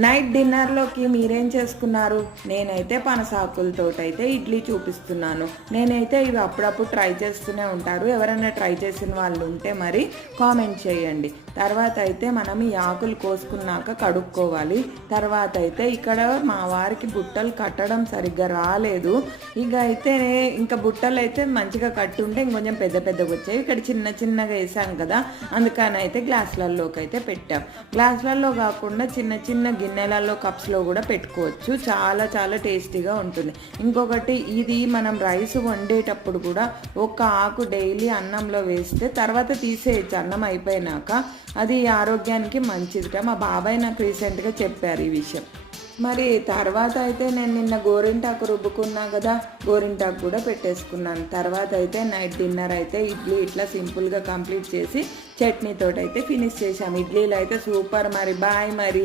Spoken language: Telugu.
నైట్ డిన్నర్లోకి మీరేం చేసుకున్నారు? నేనైతే పనసాకులతోటైతే ఇడ్లీ చూపిస్తున్నాను. నేనైతే ఇవి అప్పుడప్పుడు ట్రై చేస్తూనే ఉంటారు. ఎవరైనా ట్రై చేసిన వాళ్ళు ఉంటే మరి కామెంట్ చేయండి. తర్వాత అయితే మనం ఈ ఆకులు కోసుకున్నాక కడుక్కోవాలి. తర్వాత అయితే ఇక్కడ మా వారికి బుట్టలు కట్టడం సరిగ్గా రాలేదు. ఇక అయితే ఇంకా బుట్టలు అయితే మంచిగా కట్టుంటే ఇంకొంచెం పెద్ద పెద్దగా వచ్చాయి. ఇక్కడ చిన్న చిన్నగా వేసాం కదా, అందుకని అయితే గ్లాసులలోకి అయితే పెట్టాం. గ్లాసులలో కాకుండా చిన్న చిన్న గిన్నెలలో కప్స్లో కూడా పెట్టుకోవచ్చు. చాలా చాలా టేస్టీగా ఉంటుంది. ఇంకొకటి, ఇది మనం రైస్ వండేటప్పుడు కూడా ఒక ఆకు డైలీ అన్నంలో వేస్తే తర్వాత తీసేయచ్చు అన్నం అయిపోయినాక. అది ఆరోగ్యానికి మంచిదిట. మా బాబాయ్ నాకు రీసెంట్గా చెప్పారు ఈ విషయం. మరి తర్వాత అయితే నేను నిన్న గోరింటాకు రుబ్బుకున్నా కదా, గోరింటాకు కూడా పెట్టేసుకున్నాను. తర్వాత అయితే నైట్ డిన్నర్ అయితే ఇడ్లీ ఇట్లా సింపుల్గా కంప్లీట్ చేసి చట్నీతోటి అయితే ఫినిష్ చేసాము. ఇడ్లీలు అయితే సూపర్. మరి బాయ్ మరి.